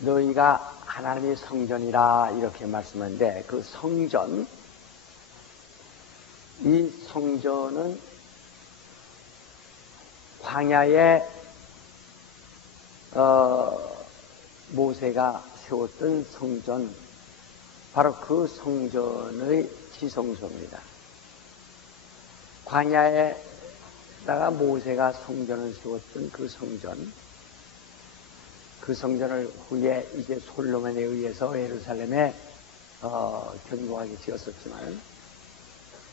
너희가 하나님의 성전이라 이렇게 말씀하는데, 그 성전, 이 성전은 광야에 모세가 세웠던 성전, 바로 그 성전의 지성소입니다. 광야에다가 모세가 성전을 세웠던 그 성전을 후에 이제 솔로몬에 의해서 예루살렘에 견고하게 지었었지만,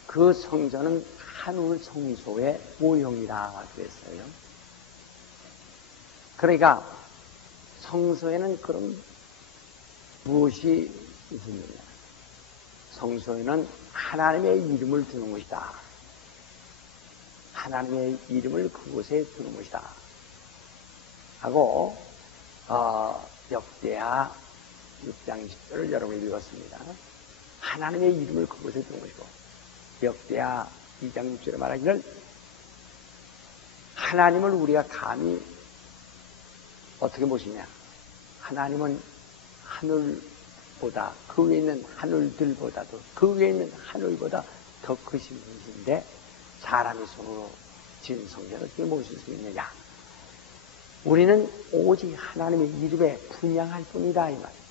그 성전은 하늘 성소의 모형이라 그랬어요. 그러니까 성소에는 그럼 무엇이 있느냐? 성소에는 하나님의 이름을 두는 것이다. 하나님의 이름을 그곳에 두는 것이다 하고 역대하 6장 10절을 여러분이 읽었습니다. 하나님의 이름을 그곳에 두는 것이고, 역대하 2장 6절에 말하기를 하나님을 우리가 감히 어떻게 보시냐? 하나님은 하늘보다, 그 위에 있는 하늘들보다도, 그 위에 있는 하늘보다 더 크신 분이신데 사람이 손으로 지은 성전을 어떻게 모실 수 있느냐? 우리는 오직 하나님의 이름에 분양할 뿐이다, 이 말이에요.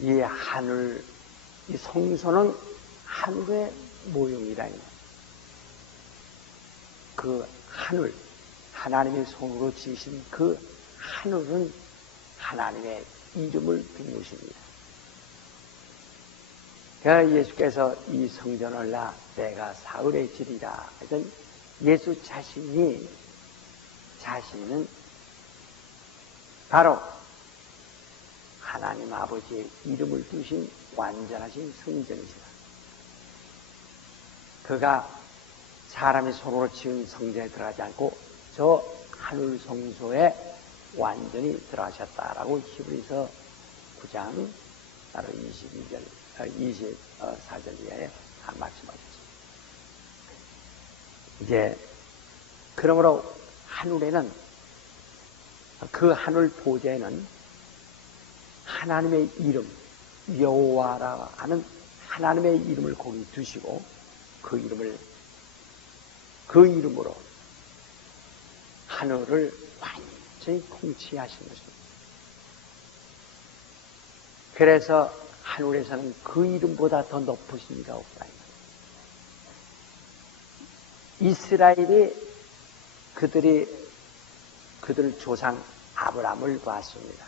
이 하늘, 이 성소는 하늘의 모형이다, 이 말이에요. 그 하늘, 하나님의 손으로 지으신 그 하늘은 하나님의 이름을 둔 것입니다. 그러나 예수께서 이 성전을 내가 사흘에 지리라 하던 예수 자신은 바로 하나님 아버지의 이름을 두신 완전하신 성전이시다. 그가 사람이 손으로 지은 성전에 들어가지 않고 저 하늘 성소에 완전히 들어가셨다라고 히브리서 9장 바로 24절 이하에 말씀하셨습니다. 이제 그러므로 하늘에는, 그 하늘 보좌에는 하나님의 이름, 여호와라 하는 하나님의 이름을 거기 두시고 그 이름으로 하늘을 완전히 통치하신 것입니다. 그래서 하늘에서는 그 이름보다 더 높으신 이가 없다. 이스라엘이 그들 조상 아브람을 봤습니다.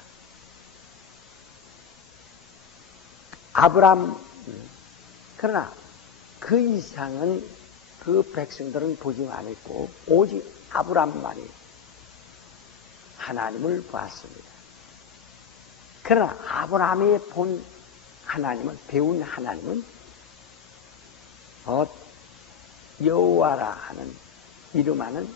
그러나 그 이상은 그 백성들은 보지 않았고 오직 아브람만이 하나님을 봤습니다. 그러나 아브람이 본 하나님은, 배운 하나님은 여호와라 하는 이름하는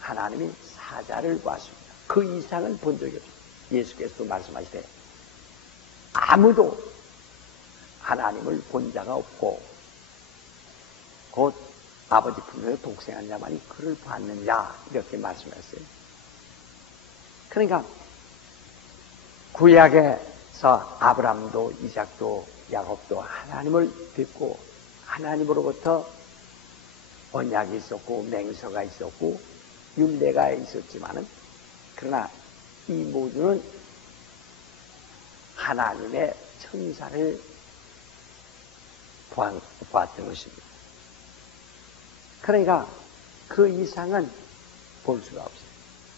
하나님의 사자를 봤습니다. 그 이상은 본 적이 없습니다. 예수께서 말씀하시되 아무도 하나님을 본 자가 없고 곧 아버지 품에서 독생한 자만이 그를 봤느냐, 이렇게 말씀했어요. 그러니까 구약에서 아브람도 이삭도 야곱도 하나님을 뵙고 하나님으로부터 언약이 있었고 맹서가 있었고 율례가 있었지만은, 그러나 이 모두는 하나님의 천사를 보았던 것입니다. 그러니까 그 이상은 볼 수가 없어요.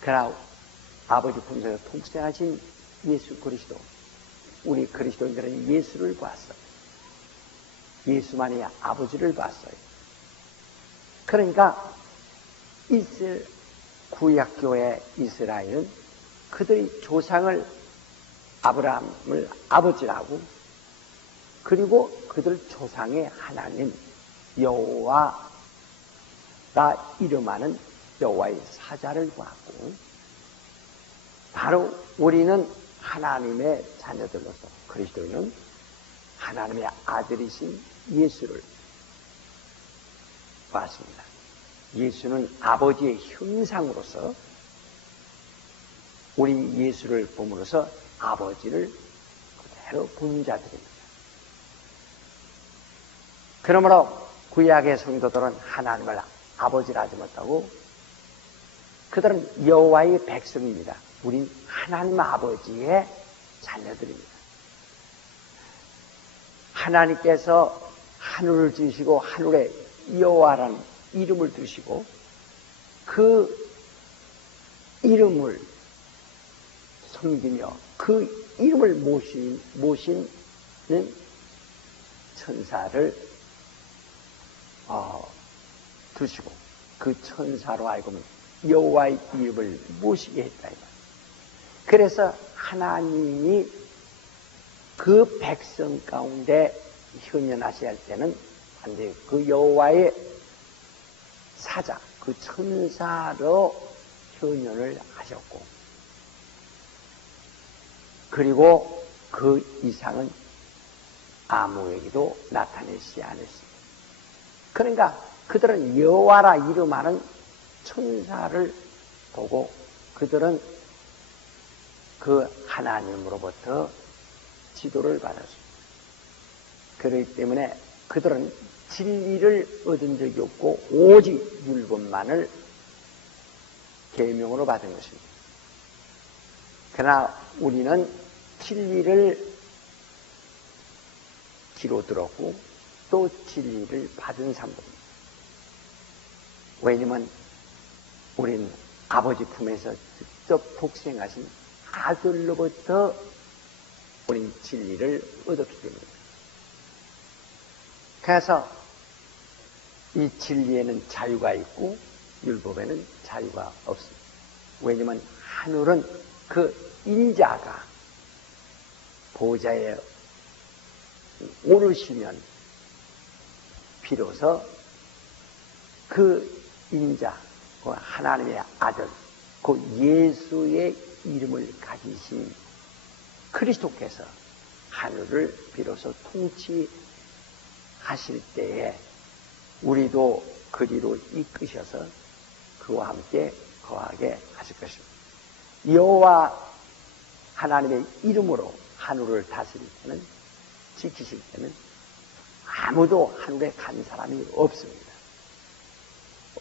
그러나 아버지 품에서 통치하신 예수 그리스도, 우리 그리스도인들은 예수를 봤어요. 예수만이 아버지를 봤어요. 그러니까 구약교회 이스라엘은 그들이 조상을 아브라함을 아버지라고, 그리고 그들 조상의 하나님 여호와라 이름하는 여호와의 사자를 보았고, 바로 우리는 하나님의 자녀들로서 그리스도인은 하나님의 아들이신 예수를 봤습니다. 예수는 아버지의 형상으로서 우리 예수를 봄으로써 아버지를 그대로 본 자들입니다. 그러므로 구약의 성도들은 하나님을 아버지라 하지 못하고 그들은 여호와의 백성입니다. 우린 하나님 아버지의 자녀들입니다. 하나님께서 하늘을 지으시고 하늘에 여호와라는 이름을 두시고 그 이름을 섬기며 그 이름을 모시는 천사를 두시고 그 천사로 알고 여호와의 이름을 모시게 했다. 그래서 하나님이 그 백성 가운데 현현하셔야 할 때는 반드시 그 여호와의 사자, 그 천사로 현현을 하셨고, 그리고 그 이상은 아무에게도 나타내지 않았습니다. 그러니까 그들은 여호와라 이름하는 천사를 보고 그들은 그 하나님으로부터 지도를 받았습니다. 그렇기 때문에 그들은 진리를 얻은 적이 없고 오직 율법만을 계명으로 받은 것입니다. 그러나 우리는 진리를 귀로 들었고 또 진리를 받은 사람들입니다. 왜냐면 우린 아버지 품에서 직접 독생하신 아들로부터 우린 진리를 얻었기 때문입니다. 그래서 이 진리에는 자유가 있고 율법에는 자유가 없습니다. 왜냐면 하늘은 그 인자가 보좌에 오르시면 비로소 그 인자, 그 하나님의 아들, 그 예수의 이름을 가지신 그리스도께서 하늘을 비로소 통치하실 때에 우리도 그리로 이끄셔서 그와 함께 거하게 하실 것입니다. 여호와 하나님의 이름으로 하늘을 다스릴 때는, 지키실 때는 아무도 하늘에 간 사람이 없습니다.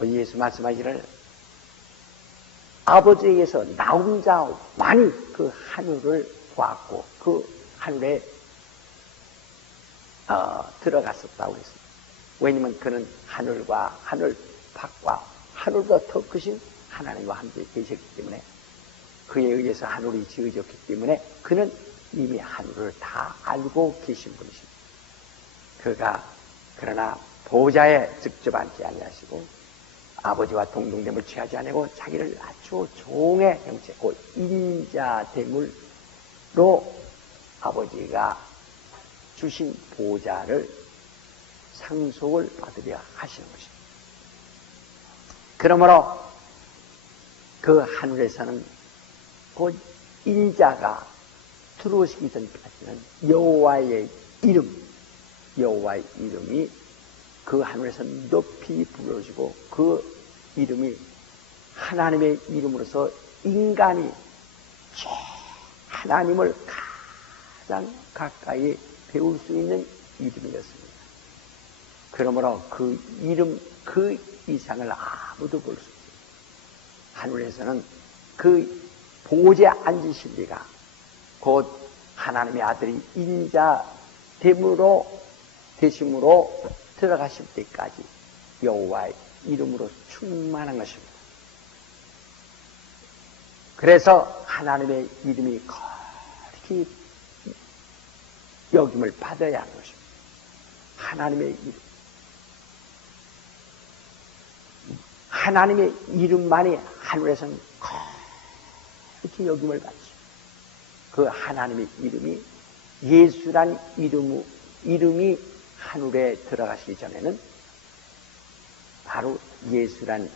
예수 말씀하기를 아버지에게서 나온 자만이 그 하늘을 보았고 그 하늘에 들어갔었다고 했습니다. 왜냐하면 그는 하늘과 하늘 밖과 하늘보다 더 크신 하나님과 함께 계셨기 때문에, 그에 의해서 하늘이 지어졌기 때문에 그는 이미 하늘을 다 알고 계신 분이십니다. 그가 그러나 보좌에 직접 앉지 아니하시고 아버지와 동등됨을 취하지 아니하고 자기를 낮추어 종의 형체, 곧 인자됨으로 아버지가 주신 보좌를 상속을 받으려 하시는 것입니다. 그러므로 그 하늘에서는 곧 인자가 들어오시기 전까지는 여호와의 이름이 그 하늘에서 높이 불러지고 그 이름이 하나님의 이름으로서 인간이 하나님을 가장 가까이 배울 수 있는 이름이었습니다. 그러므로 그 이름, 그 이상을 아무도 볼 수 없습니다. 하늘에서는 그 보좌에 앉으신 이가 곧 하나님의 아들이 되심으로 들어가실 때까지 여호와의 이름으로 충만한 것입니다. 그래서 하나님의 이름이 거룩히 여김을 받아야 하는 것입니다. 하나님의 이름만이 하늘에서는 거룩히 여김을 받습니다. 그 하나님의 이름이 예수란 이름이 하늘에 들어가시기 전에는 바로 예수란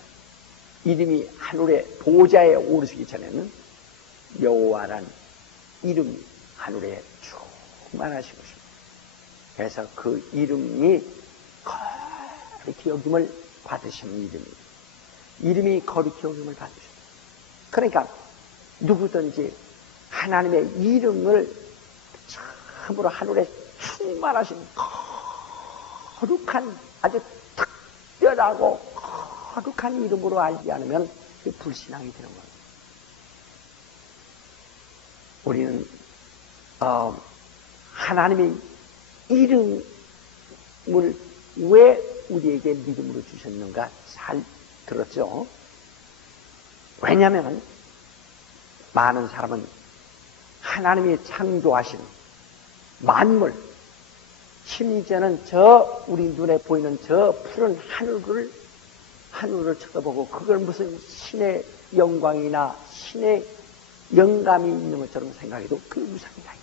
이름이 하늘에 보좌에 오르시기 전에는 여호와란 이름이 하늘에 충만하신 것입니다. 그래서 그 이름이 거룩히 여김을 받으신 이름입니다. 이름이 거룩히 여김을 받으십니다. 그러니까 누구든지 하나님의 이름을 참으로 하늘에 충만하신 거룩한 아주 특별하고 거룩한 이름으로 알지 않으면 그 불신앙이 되는 겁니다. 우리는 하나님의 이름을 왜 우리에게 믿음으로 주셨는가 잘 들었죠? 왜냐하면 많은 사람은 하나님이 창조하신 만물, 심지어는 우리 눈에 보이는 저 푸른 하늘을 쳐다보고 그걸 무슨 신의 영광이나 신의 영감이 있는 것처럼 생각해도 그게 우상이다.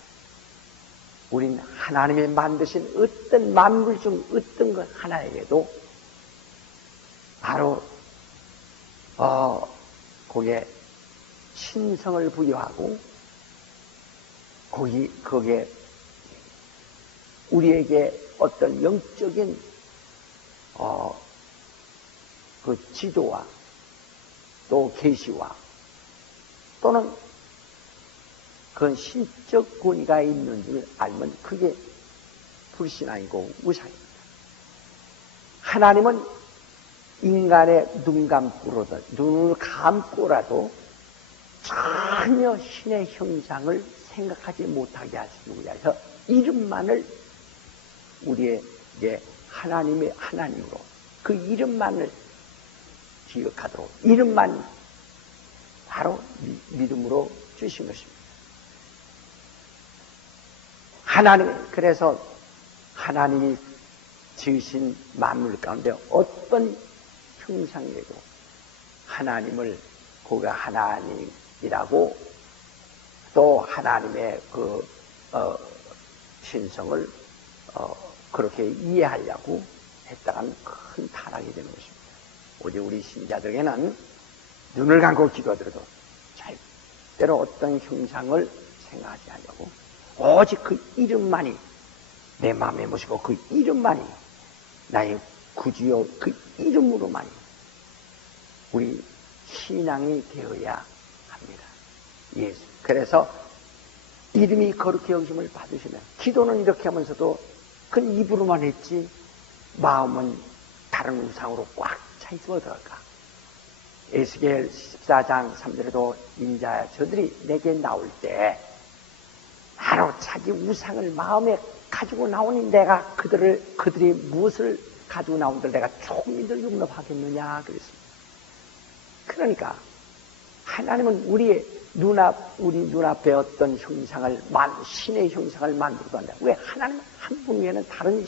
우린 하나님이 만드신 어떤 만물 중 어떤 것 하나에게도 바로 거기에 신성을 부여하고 거기에 우리에게 어떤 영적인 그 지도와 또 계시와 또는 그런 신적 권위가 있는 줄 알면 그게 불신앙이고 우상입니다. 하나님은 인간의 눈을 감고라도 전혀 신의 형상을 생각하지 못하게 하시기 위해서 이름만을 우리에게 하나님으로 그 이름만을 기억하도록 이름만 바로 믿음으로 주신 것입니다. 그래서 하나님이 지으신 만물 가운데 어떤 형상에도 하나님을 그가 하나님이라고 또 하나님의 그 신성을 그렇게 이해하려고 했다간 큰 타락이 되는 것입니다. 오직 우리 신자들에게는 눈을 감고 기도하더라도 절대로 어떤 형상을 생각하지 않으려고 오직 그 이름만이 내 마음에 모시고 그 이름만이 나의 구주요 그 이름으로만이 우리 신앙이 되어야 합니다. 예수. 그래서 이름이 거룩히 여김을 받으시면 기도는 이렇게 하면서도 그건 입으로만 했지 마음은 다른 우상으로 꽉 차 있으면 어떨까? 에스겔 14장 3절에도 인자야 저들이 내게 나올 때 바로 자기 우상을 마음에 가지고 나오니 내가 그들이 무엇을 가지고 나온들 내가 총민들 용납하겠느냐 그랬습니다. 그러니까 하나님은 우리 눈앞에 어떤 형상을 신의 형상을 만들어도 한다. 왜 하나님은 한 분 외에는 다른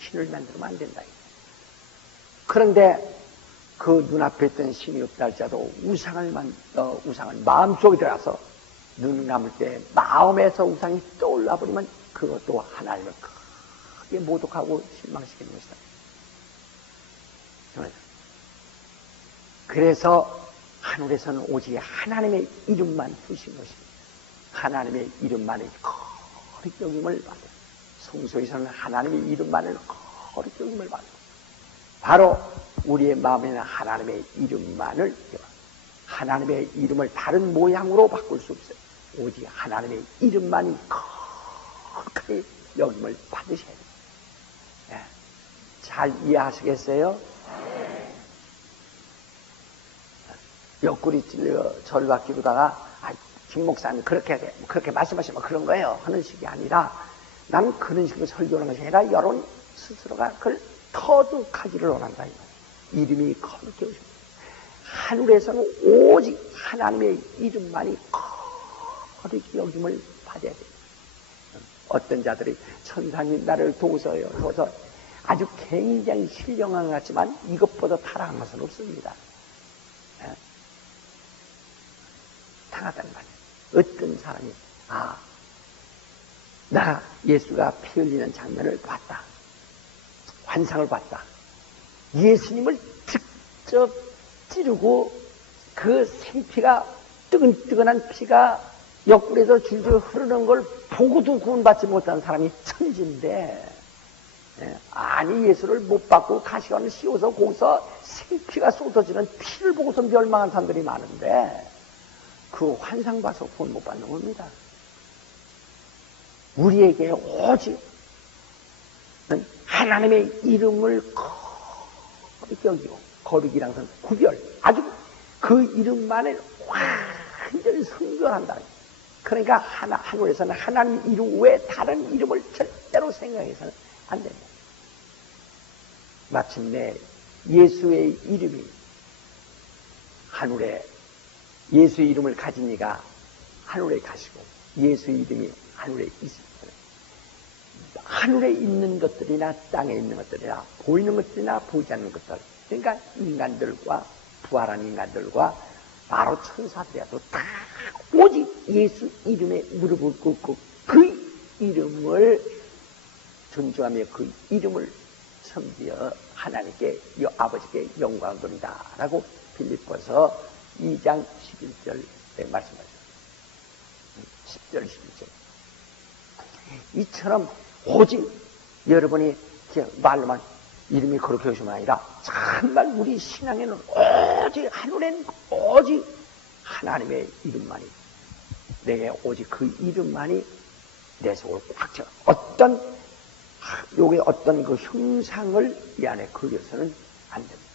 신을 만들면 안 된다. 그런데 그 눈앞에 있던 신이 없다 할지라도 우상을 마음속에 들어가서 눈을 감을 때 마음에서 우상이 떠올라 버리면 그것도 하나님을 크게 모독하고 실망시키는 것이다. 그래서 하늘에서는 오직 하나님의 이름만 두신 것입니다. 하나님의 이름만의 거룩히 여김을 받아. 성소에서는 하나님의 이름만을 거룩히 여김을 받아. 바로 우리의 마음에는 하나님의 이름만을 하나님의 이름을 다른 모양으로 바꿀 수 없어요. 오직 하나님의 이름만이 거룩하게 여김을 받으셔야 돼요. 네. 잘 이해하시겠어요? 옆구리 찔려 절박기로다가 김 목사님 그렇게 말씀하시면 그런 거예요 하는 식이 아니라 나는 그런 식으로 설교하는 것이 아니라 여러분 스스로가 그걸 터득하기를 원한다. 이름이 거룩히 오십니다. 하늘에서는 오직 하나님의 이름만이 거룩히 여김을 받아야 돼요. 어떤 자들이 천사님 나를 도우소서 아주 굉장히 신령한 것 같지만 이것보다 타락한 것은 없습니다. 당하다는 말이에요. 어떤 사람이 나 예수가 피 흘리는 장면을 봤다. 환상을 봤다. 예수님을 직접 찌르고 그 생피가 뜨끈뜨끈한 피가 옆구리에서 줄줄 흐르는 걸 보고도 구원받지 못한 사람이 천지인데, 아니 예수를 못 받고 가시관을 씌워서 거기서 생피가 쏟아지는 피를 보고서 멸망한 사람들이 많은데 그 환상 봐서 구원 못 받는 겁니다. 우리에게 오직 하나님의 이름을 거룩히 여기고 거룩이랑은 구별, 아주 그 이름만을 완전히 성별한다. 그러니까 하늘에서는 하나님 이름 외에 다른 이름을 절대로 생각해서는 안 됩니다. 마침내 예수의 이름이 하늘에, 예수의 이름을 가진 이가 하늘에 가시고 예수의 이름이 하늘에 있습니다. 하늘에 있는 것들이나 땅에 있는 것들이나 보이는 것들이나 보이지 않는 것들, 그러니까 인간들과 부활한 인간들과 바로 천사들이라도 다 오직 예수 이름에 무릎을 꿇고 그 이름을 존중하며 그 이름을 섬기어 하나님께 아버지께 영광을 돌리다 라고 빌립보서 2장 11절에 말씀하셨습니다. 10절 11절 이처럼 오직 여러분이 말로만 이름이 그렇게 오시면 아니라 정말 우리 신앙에는 오직 하늘엔 오직 하나님의 이름만이, 내게 오직 그 이름만이 내 속을 꽉 채워. 요게 어떤 그 형상을 이 안에 그려서는 안 됩니다.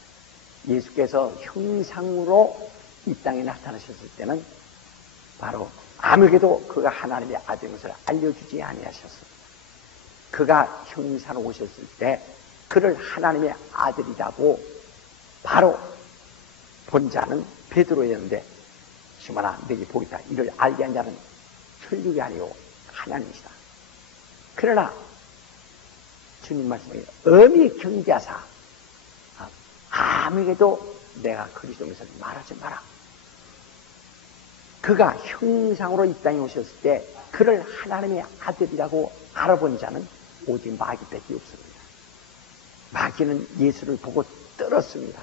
예수께서 형상으로 이 땅에 나타나셨을 때는 바로 아무에게도 그가 하나님의 아들인 것을 알려주지 아니하셨습니다. 그가 형상으로 오셨을 때 그를 하나님의 아들이라고 바로 본 자는 베드로였는데, 시몬아 너희 보겠다, 이를 알게 한 자는 혈육이 아니오 하나님이시다. 그러나 주님 말씀에 엄히 경계하사 아무에게도 내가 그리스도인 것을 말하지 마라. 그가 형상으로 이 땅에 오셨을 때 그를 하나님의 아들이라고 알아본 자는 오직 마귀밖에 없습니다. 마귀는 예수를 보고 떨었습니다.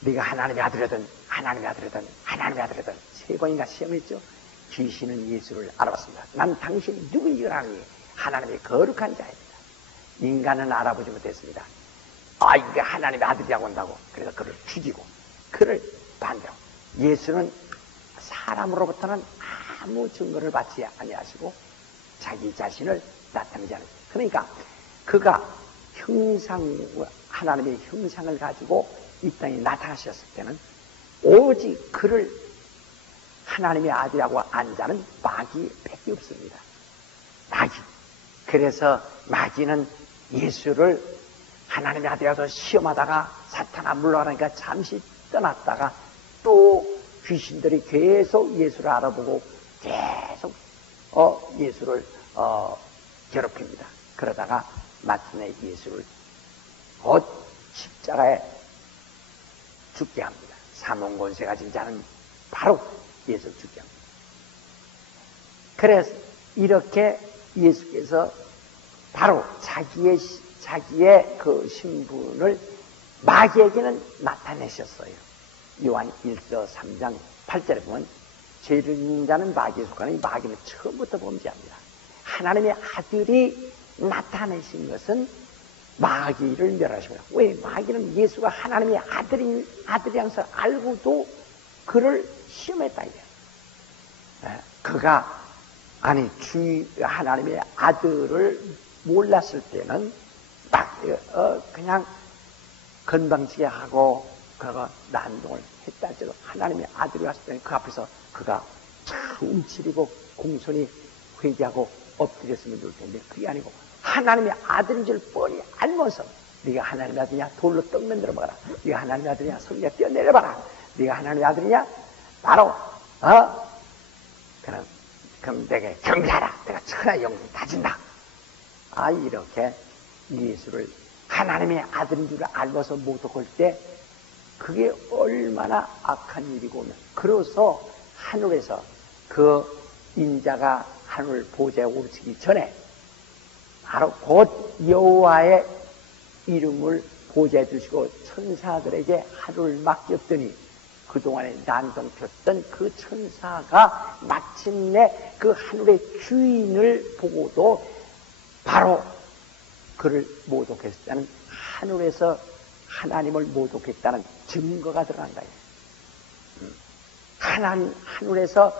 네가 하나님의 아들이든 하나님의 아들이든 하나님의 아들이든 세 번인가 시험했죠. 귀신은 예수를 알아봤습니다. 난 당신이 누구인지 아니 하나님의 거룩한 자입니다. 인간은 알아보지 못했습니다. 이게 하나님의 아들이라고 한다고. 그래서 그를 죽이고 그를 반대하고. 예수는 사람으로부터는 아무 증거를 받지 아니하시고 자기 자신을 나타내지 않습니다. 그러니까 그가 하나님의 형상을 가지고 이 땅에 나타나셨을 때는 오직 그를 하나님의 아들이라고 안 자는 마귀밖에 없습니다. 마귀. 그래서 마귀는 예수를 하나님의 아들이라서 시험하다가 사탄아 물러가니까 잠시 떠났다가 또 귀신들이 계속 예수를 알아보고 계속 예수를 괴롭힙니다. 그러다가 마침내 예수를 곧 십자가에 죽게 합니다. 사몬권세 가진 자는 바로 예수를 죽게 합니다. 그래서 이렇게 예수께서 바로 자기의 그 신분을 마귀에게는 나타내셨어요. 요한 1서 3장 8절에 보면 죄를 짓는 자는 마귀에 속하니 마귀는 처음부터 범죄합니다. 하나님의 아들이 나타내신 것은 마귀를 멸하십니다. 왜? 마귀는 예수가 하나님의 아들이란 것을 알고도 그를 시험했다 이거예요. 그가 하나님의 아들을 몰랐을 때는 그냥 건방지게 하고 그가 난동을 했다 할지라도 하나님의 아들이 왔을 때는 그 앞에서 그가 움츠리고 공손히 회개하고 엎드렸으면 좋을 텐데 그게 아니고 하나님의 아들인 줄 뻔히 알면서 네가 하나님의 아들이냐 돌로 떡 만들어 먹어라. 네가 하나님의 아들이냐 성리야 뛰어내려봐라. 네가 하나님의 아들이냐 바로 그럼 내게 경계하라. 내가 천하의 영광을 다진다. 이렇게 예수를 하나님의 아들인 줄 알고서 모독할 때 그게 얼마나 악한 일이고, 그래서 하늘에서 그 인자가 하늘 보좌에 오르시기 전에 바로 곧 여호와의 이름을 보좌에 두시고 천사들에게 하루를 맡겼더니 그동안에 난동폈던 그 천사가 마침내 그 하늘의 주인을 보고도 바로 그를 모독했다는, 하늘에서 하나님을 모독했다는 증거가 들어간다. 하늘에서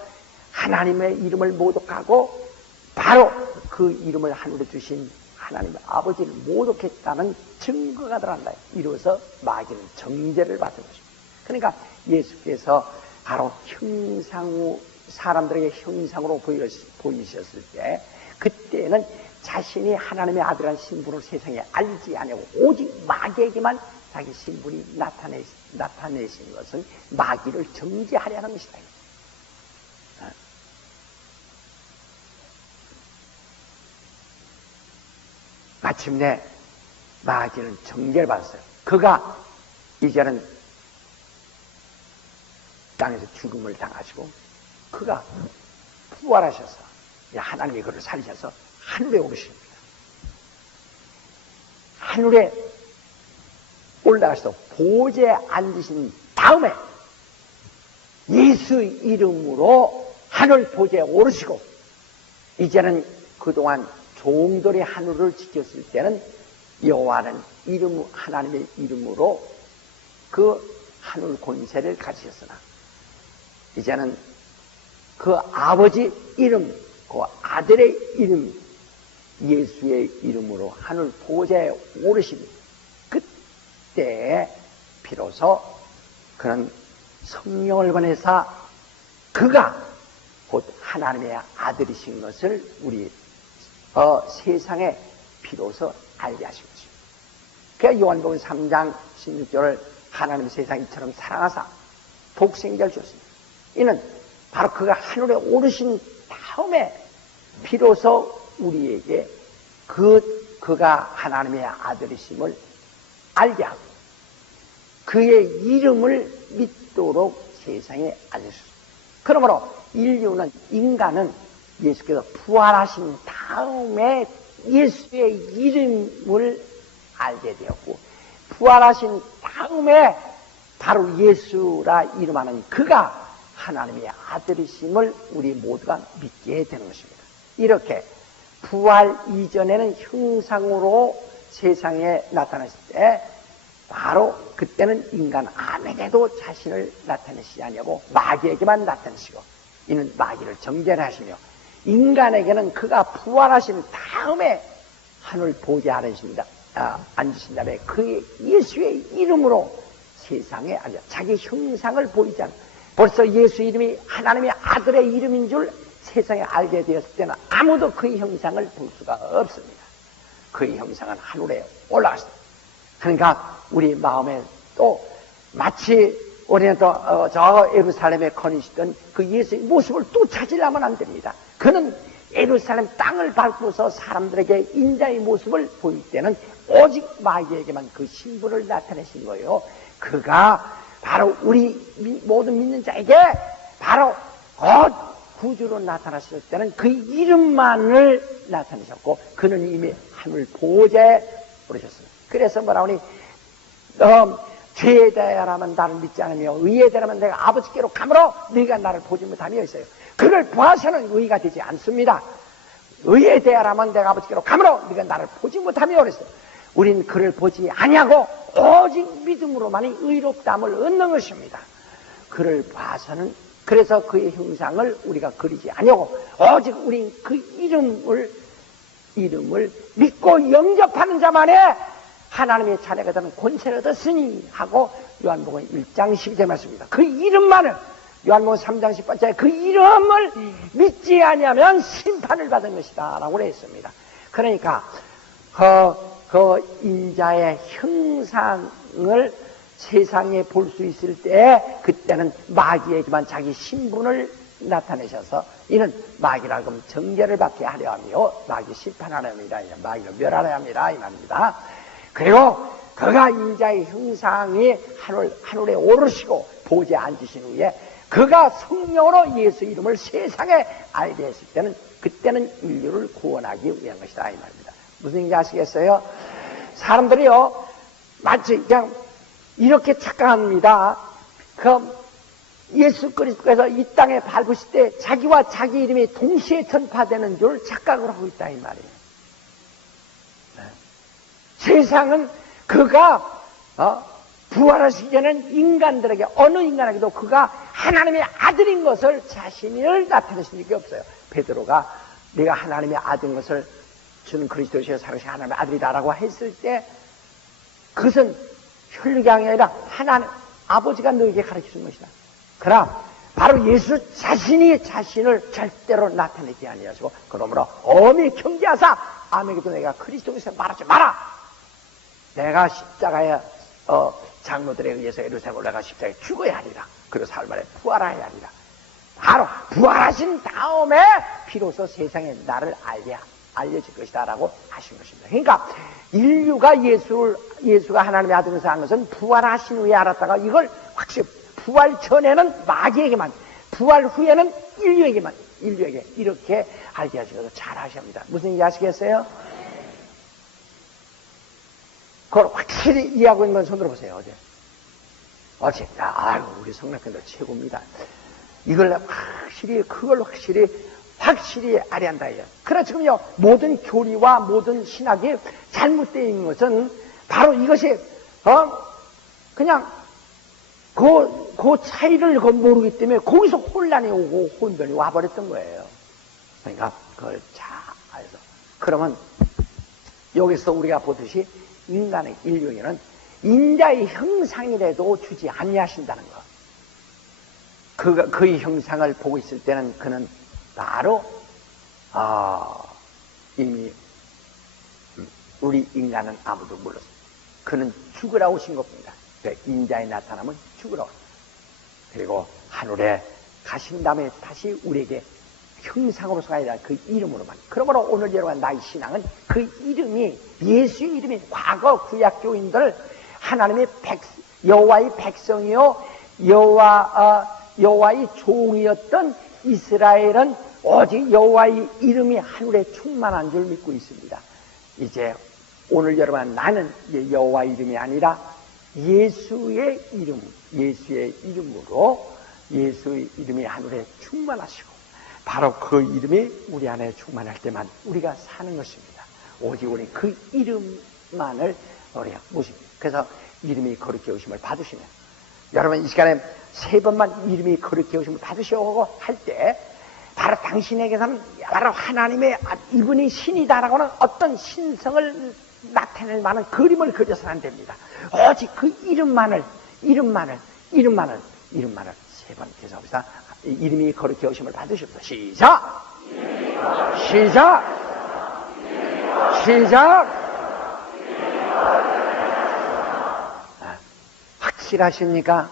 하나님의 이름을 모독하고 바로 그 이름을 하늘에 주신 하나님의 아버지를 모독했다는 증거가 들어간다. 이로써 마귀는 정죄를 받은 것입니다. 그러니까 예수께서 바로 사람들에게 형상으로 보이셨을 때, 그때는 자신이 하나님의 아들이라는 신분을 세상에 알지 아니하고 오직 마귀에게만 자기 신분이 나타내신 것은 마귀를 정죄하려는 것이다. 마침내 마귀는 정죄를 받았어요. 그가 이제는 땅에서 죽음을 당하시고 그가 부활하셔서 하나님이 그를 살리셔서 하늘에 오르십니다. 하늘에 올라가서 보좌에 앉으신 다음에 예수 이름으로 하늘 보좌에 오르시고, 이제는 그동안 종들이 하늘을 지켰을 때는 여호와는 하나님의 이름으로 그 하늘 권세를 가지셨으나, 이제는 그 아버지 이름, 그 아들의 이름, 예수의 이름으로 하늘 보좌에 오르신 그때에 비로소 그는 성령을 보내사 그가 곧 하나님의 아들이신 것을 우리 세상에 비로소 알게 하신 것입니다. 그래서 요한복음 3장 16절을 하나님 세상 이처럼 사랑하사 독생자를 주었습니다. 이는 바로 그가 하늘에 오르신 다음에 비로소 우리에게 그가 하나님의 아들이심을 알게 하고 그의 이름을 믿도록 세상에 알려주셨습니다. 그러므로 인간은 예수께서 부활하신 다음에 예수의 이름을 알게 되었고, 부활하신 다음에 바로 예수라 이름하는 그가 하나님의 아들이심을 우리 모두가 믿게 되는 것입니다. 이렇게 부활 이전에는 형상으로 세상에 나타났을 때 바로 그때는 인간 아무에게도 자신을 나타내시지 아니하고 마귀에게만 나타내시고, 이는 마귀를 정죄를 하시며, 인간에게는 그가 부활하신 다음에 하늘 보좌에 앉으신 다음에 그의 예수의 이름으로 세상에 알려 자기 형상을 보이지 않아. 벌써 예수 이름이 하나님의 아들의 이름인 줄 세상에 알게 되었을 때는 아무도 그의 형상을 볼 수가 없습니다. 그의 형상은 하늘에 올라갔습니다. 그러니까 우리 마음에 또 마치 우리는 또 저 예루살렘에 거니시던 그 예수의 모습을 또 찾으려면 안 됩니다. 그는 예루살렘 땅을 밟고서 사람들에게 인자의 모습을 보일 때는 오직 마귀에게만 그 신분을 나타내신 거예요. 그가 바로 우리 모든 믿는 자에게 바로 곧 구주로 나타나셨을 때는 그 이름만을 나타내셨고, 그는 이미 하늘 보좌에 오르셨습니다. 그래서 뭐라 하니 죄에 대하여라면 나를 믿지 않으며 의에 대하여라면 내가 아버지께로 가므로 너희가 나를 보지 못하며 있어요. 그를 보아서는 의가 되지 않습니다. 의에 대하여라면 내가 아버지께로 가므로 너희가 나를 보지 못하며 그랬어요. 우린 그를 보지 아니하고 오직 믿음으로만이 의롭다함을 얻는 것입니다. 그를 봐서는, 그래서 그의 형상을 우리가 그리지 아니하고 오직 우린 그 이름을 믿고 영접하는 자만에 하나님의 자녀가 되는 권세를 얻었으니 하고 요한복음 1장 12절 말씀입니다. 그 이름만을, 요한복음 3장 10번째 그 이름을 믿지 아니하면 심판을 받은 것이다 라고 했습니다. 그러니까 그 인자의 형상을 세상에 볼 수 있을 때 그때는 마귀에게만 자기 신분을 나타내셔서 이는 마귀라고 하면 정죄를 받게 하려 하며 마귀 심판하려 합니다. 마귀를 멸하려 합니다. 이 말입니다. 그리고 그가 인자의 형상이 하늘에 오르시고 보좌에 앉으신 후에 그가 성령으로 예수 이름을 세상에 알게 했을 때는 그때는 인류를 구원하기 위한 것이다 이 말입니다. 무슨 얘기인지 아시겠어요? 사람들이요 마치 그냥 이렇게 착각합니다. 예수 그리스도께서 이 땅에 밟으실 때 자기와 자기 이름이 동시에 전파되는 줄 착각을 하고 있다 이 말이에요. 네. 세상은 그가 부활하시기 전에는 인간들에게 어느 인간에게도 그가 하나님의 아들인 것을 자신을 나타내신 적이 없어요. 베드로가 내가 하나님의 아들인 것을 주는 그리스도시여 살아계신 하나님의 아들이다라고 했을 때 그것은 혈육이 아니라 하나님 아버지가 너에게 가르쳐준 것이다. 그러나 바로 예수 자신이 자신을 절대로 나타내지 아니하시고 그러므로 엄히 경계하사 아무에게도 내가 그리스도에서 말하지 마라. 내가 십자가에 장로들에 의해서 예루살렘 올라가 십자가에 죽어야 하리라. 그리고 사흘만에 부활하여야 하리라. 바로 부활하신 다음에 비로소 세상에 나를 알려질 것이다 라고 하신 것입니다. 그러니까 인류가 예수가 하나님의 아들에서 한 것은 부활하신 후에 알았다가 이걸 확실히 부활 전에는 마귀에게만, 부활 후에는 인류에게 이렇게 알게 하시면서 잘 하십니다. 무슨 얘기 아시겠어요? 그걸 확실히 이해하고 있는 건 손들어 보세요. 어제 우리 성락교도 최고입니다. 이걸 그걸 확실히 알아야 한다. 그러나 지금요, 모든 교리와 모든 신학이 잘못되어 있는 것은 바로 이것이, 그냥, 그 차이를 모르기 때문에 거기서 혼란이 오고 혼돈이 와버렸던 거예요. 그러니까 그걸 잘 알아서. 그러면 여기서 우리가 보듯이 인간의 인류에게는 인자의 형상이라도 주지 아니하신다는 것. 그의 형상을 보고 있을 때는 그는 바로 이미 우리 인간은 아무도 몰랐어요. 그는 죽으라 오신 겁니다. 인자에 나타나면 죽으라 오신. 그리고 하늘에 가신 다음에 다시 우리에게 형상으로서가 아니라 그 이름으로만. 그러므로 오늘 여러분 나의 신앙은 그 이름이 예수의 이름이 과거 구약교인들 하나님의 여호와의 백성이요 여호와의 종이었던 이스라엘은 오직 여호와의 이름이 하늘에 충만한 줄 믿고 있습니다. 이제 오늘 여러분 나는 여호와의 이름이 아니라 예수의 이름으로 예수의 이름이 하늘에 충만하시고 바로 그 이름이 우리 안에 충만할 때만 우리가 사는 것입니다. 오직 우리 그 이름만을 우리가 모십니다. 그래서 이름이 거룩히 오심을 받으시면 여러분 이 시간에 3번만 이름이 거룩히 오심을 받으시고 할 때 바로 당신에게서는 바로 하나님의 이분이 신이다라고는 어떤 신성을 나타낼 만한 그림을 그려서는 안 됩니다. 오직 그 이름만을 3번 계속합시다. 이름이 거룩히 오심을 받으십시오. 시작! 확실하십니까?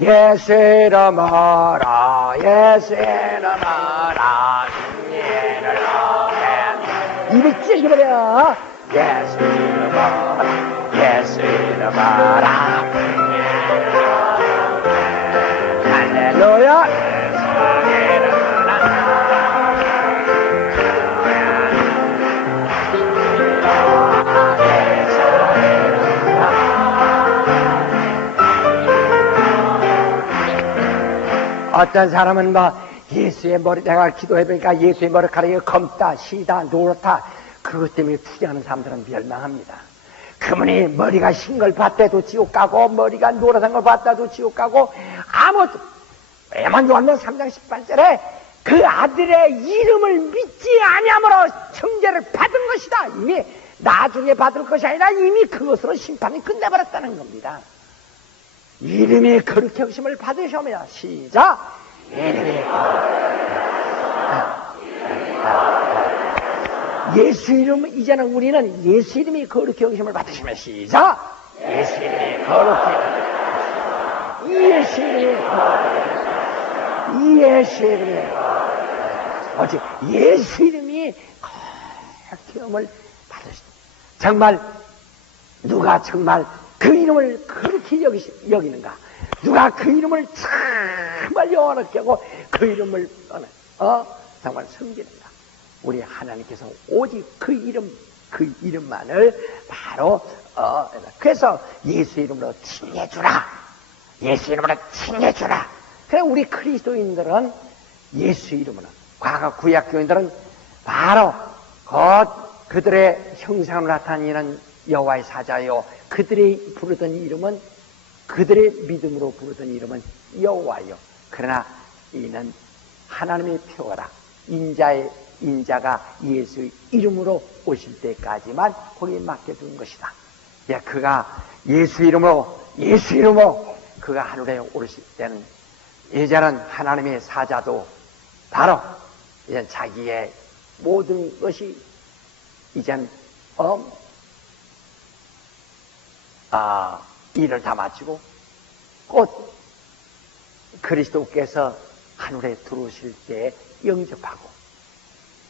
예수 이름 알아, 예수 이름 알아, 승리를 얻게. 입이 찔겨버려. 예수 이름 알아, 예수 이름 알아, 승리를 얻게. 할렐루야. 어떤 사람은 예수의 머리, 내가 기도해보니까 예수의 머리카락이 검다, 시다, 노랗다. 그것 때문에 투쟁하는 사람들은 멸망합니다. 그분이 머리가 흰 걸 봤다도 지옥 가고, 머리가 노랗은 걸 봤다도 지옥 가고, 왜만 요한복음 3장 18절에 그 아들의 이름을 믿지 아니함으로 정죄를 받은 것이다. 이미 나중에 받을 것이 아니라 이미 그것으로 심판이 끝내버렸다는 겁니다. 이름이 거룩히 하심을 받으시오며 시작. 이름이 예수 이름 이제는 우리는 예수 이름이 거룩히 하심을 받으시며 시작. 예수 이름이 거룩히 예수 이름이 예수 이름이 오직 예수 이름이 거룩히 함을 받으시다. 정말 누가 정말 그 이름을 그렇게 여기는가? 누가 그 이름을 정말 영원하게 하고 그 이름을 정말 섬기는가? 우리 하나님께서 오직 그 이름만을 바로 그래서 예수 이름으로 칭해주라. 예수 이름으로 칭해주라. 그래 우리 그리스도인들은 예수 이름으로, 과거 구약교인들은 바로 그들의 형상으로 나타내는 여호와의 사자요, 그들이 부르던 이름은, 그들의 믿음으로 부르던 이름은 여호와요. 그러나 이는 하나님의 표어라. 인자가 예수 이름으로 오실 때까지만 거기에 맡겨둔 것이다. 예, 그가 예수 이름으로 그가 하늘에 오르실 때는 이제는 하나님의 사자도 바로 이제 자기의 모든 것이 이젠 일을 다 마치고 곧 그리스도께서 하늘에 들어오실 때 영접하고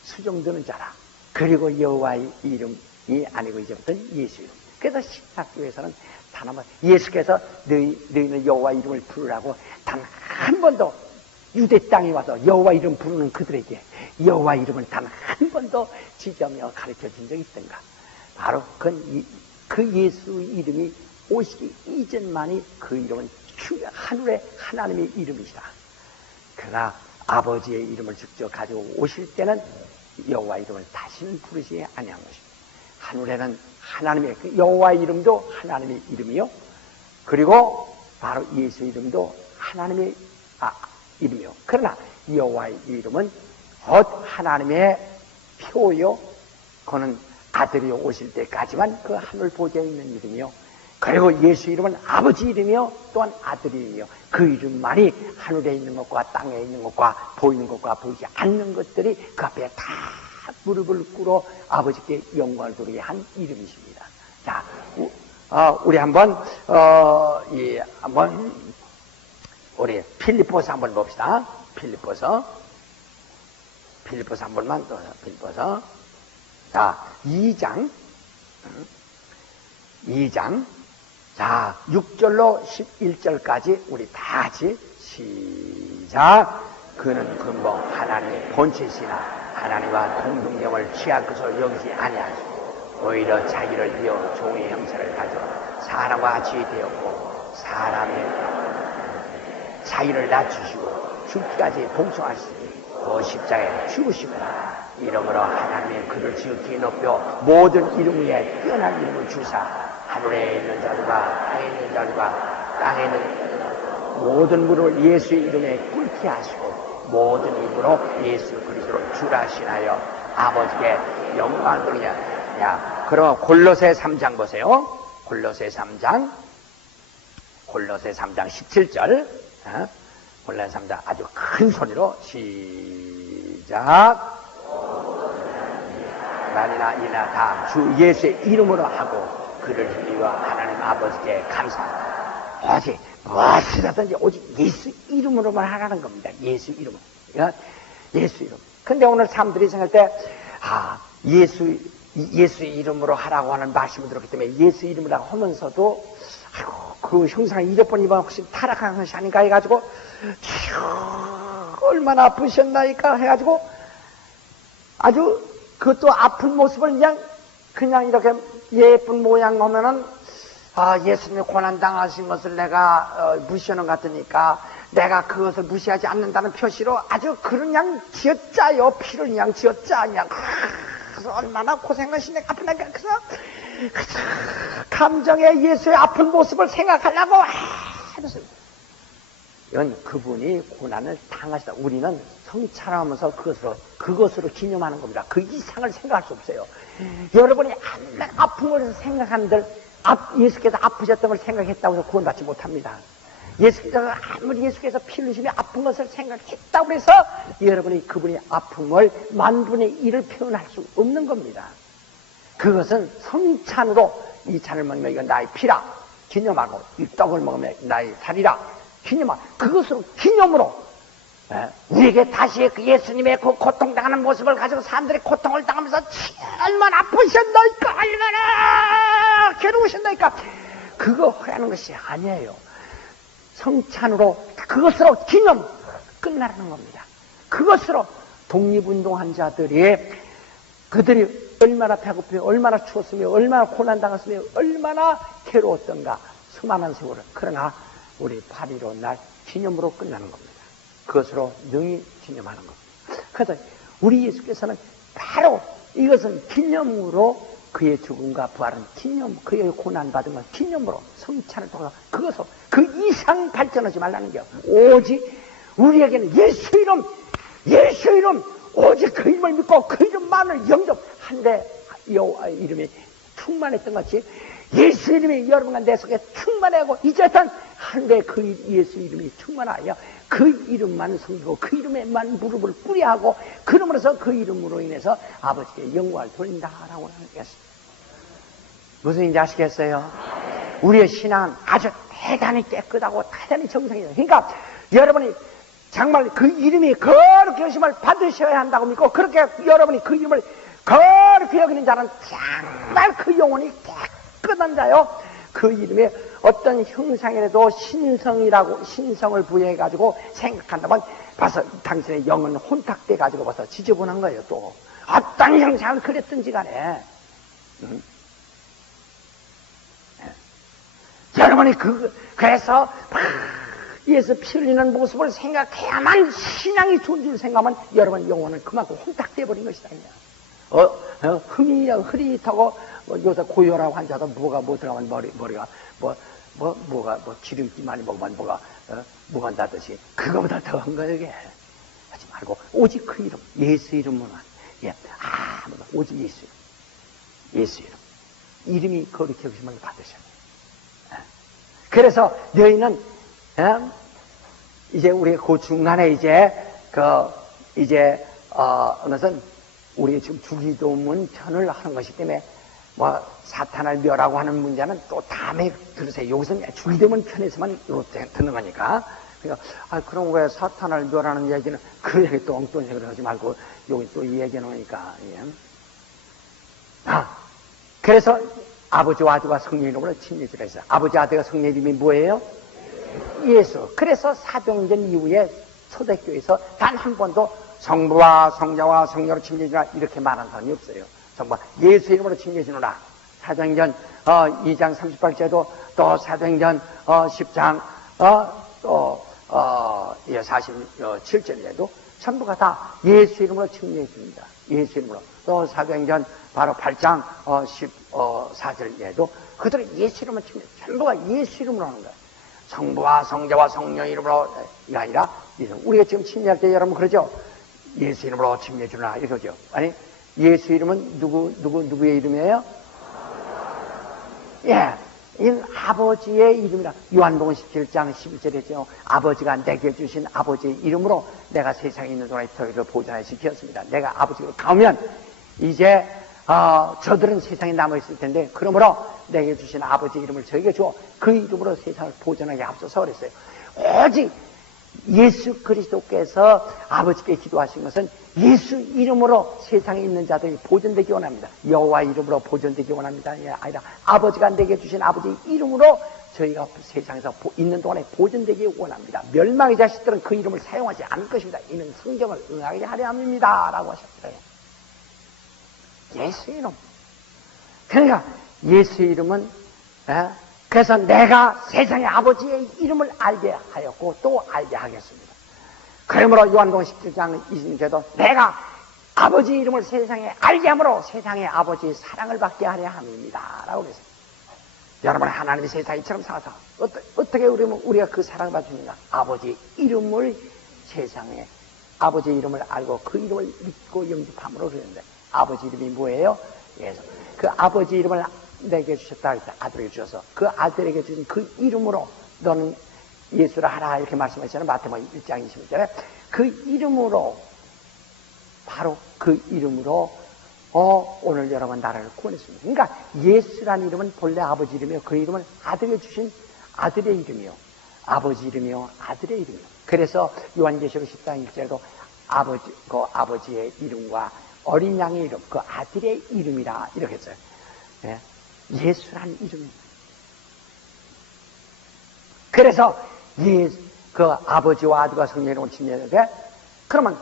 수종드는 자라. 그리고 여호와의 이름이 아니고 이제부터는 예수 이름. 그래서 신학교에서는 단 한 번 예수께서 너희는 여호와 이름을 부르라고 단 한 번도 유대 땅에 와서 여호와 이름 부르는 그들에게 여호와 이름을 단 한 번도 지적하며 가르쳐 준 적이 있던가. 바로 그 예수 이름이 오시기 이전만이 그 이름은 하늘의 하나님의 이름이시다. 그가 아버지의 이름을 직접 가지고 오실 때는 여호와 이름을 다시는 부르지 아니한 것입니다. 하늘에는 하나님의 여호와 이름도 하나님의 이름이요, 그리고 바로 예수 이름도 하나님의 이름이요. 그러나 여호와의 이름은 하나님의 표요, 그는 아들이 오실 때까지만 그 하늘 보좌에 있는 이름이요, 그리고 예수 이름은 아버지 이름이요, 또한 아들 이름이요. 그 이름만이 하늘에 있는 것과 땅에 있는 것과 보이는 것과 보이지 않는 것들이 그 앞에 다 무릎을 꿇어 아버지께 영광을 돌리게 한 이름이십니다. 자, 우리 한번 우리 필리포스 한번 봅시다. 필리포스 한 번만 더. 필리포스. 자, 2장. 자, 6절로 11절까지 우리 다 같이 시작. 그는 근본 하나님의 본체시나 하나님과 동등됨을 취할 것을 여기지 아니하시고 오히려 자기를 비워 종의 형체를 가져 사람과 같이 되었고 사람의 자기를 낮추시고 죽기까지 봉송하시니 그 십자가에 죽으시거나 이러므로 하나님의 그를 지극히 높여 모든 이름 위에 뛰어난 이름을 주사 하늘에 있는 자들과 땅에 있는 자들과 땅에 있는 모든 무릎을 예수의 이름에 꿇게 하시고 모든 입으로 예수 그리스도를 주라 하시나요 아버지께 영광을 돌리냐. 야, 그럼 골로새 3장 보세요. 골로새 3장 17절. 골로새 3장 아주 큰 소리로 시작. 만이나 이나 다 주 예수의 이름으로 하고 그를 힘입어 하나님 아버지께 감사합니다. 오직 무엇이라든지 오직 예수 이름으로만 하라는 겁니다. 예수 이름으로. 예수 이름. 근데 오늘 사람들이 생각할 때 예수 이름으로 하라고 하는 말씀을 들었기 때문에 예수 이름이라고 하면서도 그 형상을 잊어버리면 혹시 타락한 것이 아닌가 해가지고 얼마나 아프셨나이까 해가지고 아주 그것도 아픈 모습을 그냥 이렇게 예쁜 모양 오면은 예수님이 고난당하신 것을 내가 무시하는 것 같으니까 내가 그것을 무시하지 않는다는 표시로 아주 그냥 쥐어짜요. 피를 그냥 쥐어짜. 그래서 얼마나 고생하시네. 아프니까. 그래서 감정의 예수의 아픈 모습을 생각하려고 하면서 이건 그분이 고난을 당하시다. 우리는 성찰하면서 그것으로 기념하는 겁니다. 그 이상을 생각할 수 없어요. 여러분이 아픔을 생각한들 예수께서 아프셨던 걸 생각했다고 해서 구원받지 못합니다. 아무리 예수께서 피 흘리시며 아픈 것을 생각했다고 해서 여러분이 그분의 아픔을 만분의 1을 표현할 수 없는 겁니다. 그것은 성찬으로 이 잔을 먹으면 이건 나의 피라 기념하고 이 떡을 먹으면 나의 살이라 기념하고 그것으로 기념으로 우리에게 다시 그 예수님의 그 고통당하는 모습을 가지고 사람들이 고통을 당하면서 얼마나 아프셨나이까 얼마나 괴로우셨나이까 그거 하라는 것이 아니에요. 성찬으로 그것으로 기념 끝나라는 겁니다. 그것으로 독립운동한 자들이 그들이 얼마나 배고프며 얼마나 추웠으며 얼마나 고난당했으며 얼마나 괴로웠던가 수많은 세월을. 그러나 우리 8.15 날 기념으로 끝나는 겁니다. 그것으로 능히 기념하는 겁니다. 그래서 우리 예수께서는 바로 이것은 기념으로 그의 죽음과 부활은 기념, 그의 고난받은 건 기념으로 성찬을 통해서 그것으로 그 이상 발전하지 말라는 게 오직 우리에게는 예수 이름 오직 그 이름을 믿고 그 이름만을 영접한데 여호와 이름이 충만했던 것이 예수 이름이 여러분과 내 속에 충만하고 이제는 한데 그 예수 이름이 충만하여 그 이름만 섬기고 그 이름에만 무릎을 꿇게하고 그러므로서 그 이름으로 인해서 아버지께 영광을 돌린다라고 하겠습니다. 무슨 얘기인지 아시겠어요? 우리의 신앙은 아주 대단히 깨끗하고 대단히 정상이에요. 그러니까 여러분이 정말 그 이름이 거룩히 여김을 받으셔야 한다고 믿고 그렇게 여러분이 그 이름을 거룩히 여기는 자는 정말 그 영혼이 깨끗한 자요. 그 이름에 어떤 형상이라도 신성을 부여해가지고 생각한다면 벌써 당신의 영은 혼탁돼가지고 벌써 지저분한 거예요. 또 어떤 형상을 그렸든지 간에 여러분이 그래서 예수 피 흘리는 모습을 생각해야만 신앙이 좋은 줄 생각하면 여러분 영혼은 그만큼 혼탁돼 버린 것이다. 흐릿하고 요새 고혈압 환자도 뭐가 들어가면 머리가 기름기 많이 먹으면 뭐가 나듯이 그거보다 더한 거예요. 이게 하지 말고 오직 그 이름 예수 이름으로만 오직 예수 이름 이름이 거룩히 여기심을 받으셔야 돼요. 그래서 너희는 이제 우리 그 중간에 어느슨 우리 지금 주기도문 편을 하는 것이기 때문에 사탄을 멸하고 하는 문제는 또 다음에 들으세요. 여기서는 주기도문 편에서만 듣는 거니까. 그러니까 그럼 왜 사탄을 멸하는 얘기는 그 얘기 또 엉뚱한 얘기를 하지 말고 여기 또 이 얘기는 오니까. 그래서 아버지와 아들과 성령 이름으로 침례주라 했어요. 아버지 아들과 성령 이름이 뭐예요? 예수. 그래서 사도행전 이후에 초대교회에서 단 한 번도 성부와 성자와 성령으로 침례주라 이렇게 말한 사람이 없어요. 정말 예수 이름으로 침례주노라. 사도행전 2장 38절도 또 사도행전 10장 47절에도 전부가 다 예수 이름으로 침례해줍니다. 예수 이름으로. 또 사도행전 바로 8장 14절에도 그들은 예수 이름으로 침례, 전부가 예수 이름으로 하는 거예요. 성부와 성자와 성령 이름으로가 아니라 우리가 지금 침례할 때 여러분 그러죠? 예수 이름으로 침례해 주나 이러죠. 아니 예수 이름은 누구의 이름이에요? 이는 아버지의 이름이라. 요한복음 17장 11절에죠. 아버지가 내게 주신 아버지의 이름으로 내가 세상에 있는 동안에 저희를 보존하여 지켰습니다. 내가 아버지로 가면 이제 저들은 세상에 남아있을 텐데 그러므로 내게 주신 아버지의 이름을 저에게 주어 그 이름으로 세상을 보존하게 앞서서 그랬어요. 오직 예수 그리스도께서 아버지께 기도하신 것은 예수 이름으로 세상에 있는 자들이 보존되기 원합니다. 여호와 이름으로 보존되기 원합니다. 아니라 아버지가 내게 주신 아버지 이름으로 저희가 세상에서 있는 동안에 보존되기 원합니다. 멸망의 자식들은 그 이름을 사용하지 않을 것입니다. 이는 성경을 응하게 하려 함입니다. 라고 하셨어요. 예수 이름. 그러니까 예수 이름은 그래서 내가 세상의 아버지의 이름을 알게 하였고 또 알게 하겠습니다. 그러므로 요한복음 17장 20절도 내가 아버지 이름을 세상에 알게 함으로 세상의 아버지의 사랑을 받게 하려 함입니다. 라고 그랬습니다. 여러분 하나님이 세상에 이처럼 사서 어떻게 우리가 그 사랑을 받습니까? 아버지 이름을 세상에 아버지 이름을 알고 그 이름을 믿고 영접함으로 그랬는데 아버지 이름이 뭐예요? 예수. 그 아버지 이름을 내게 주셨다 했다. 아들에게 주셔서 그 아들에게 주신 그 이름으로 너는 예수를 하라 이렇게 말씀하시잖아요. 마태복음 1장 21절에 그 이름으로 바로 그 이름으로 오늘 여러분 나라를 구원했습니다. 그러니까 예수라는 이름은 본래 아버지 이름이요. 그 이름은 아들에게 주신 아들의 이름이요. 아버지 이름이요. 아들의 이름이요. 그래서 요한계시록 10장 1절에도 아버지의 이름과 어린 양의 이름, 그 아들의 이름이라 이렇게 했어요. 예수라는 이름입니다. 그래서 그 아버지와 아들과 성령으로 침례하는데 그러면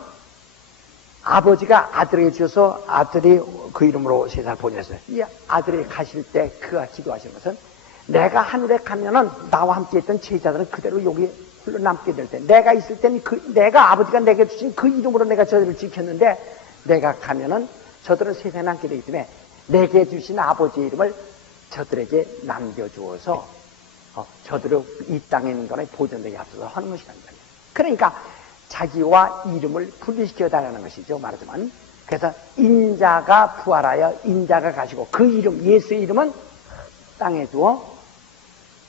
아버지가 아들에게 주셔서 아들이 그 이름으로 세상을 보존했어요. 이 아들이 가실 때 그가 기도하신 것은 내가 하늘에 가면은 나와 함께 있던 제자들은 그대로 여기 홀로 남게 될 때, 내가 있을 때는 내가 아버지가 내게 주신 그 이름으로 내가 저들을 지켰는데, 내가 가면은 저들은 세상에 남게 되기 때문에 내게 주신 아버지의 이름을 저들에게 남겨주어서 저들을 이 땅에 있는 거에 보존되게 앞서서 하는 것이란 말이에요. 그러니까 자기와 이름을 분리시켜 달라는 것이죠, 말하자면. 그래서 인자가 부활하여 인자가 가시고 그 이름, 예수의 이름은 땅에 두어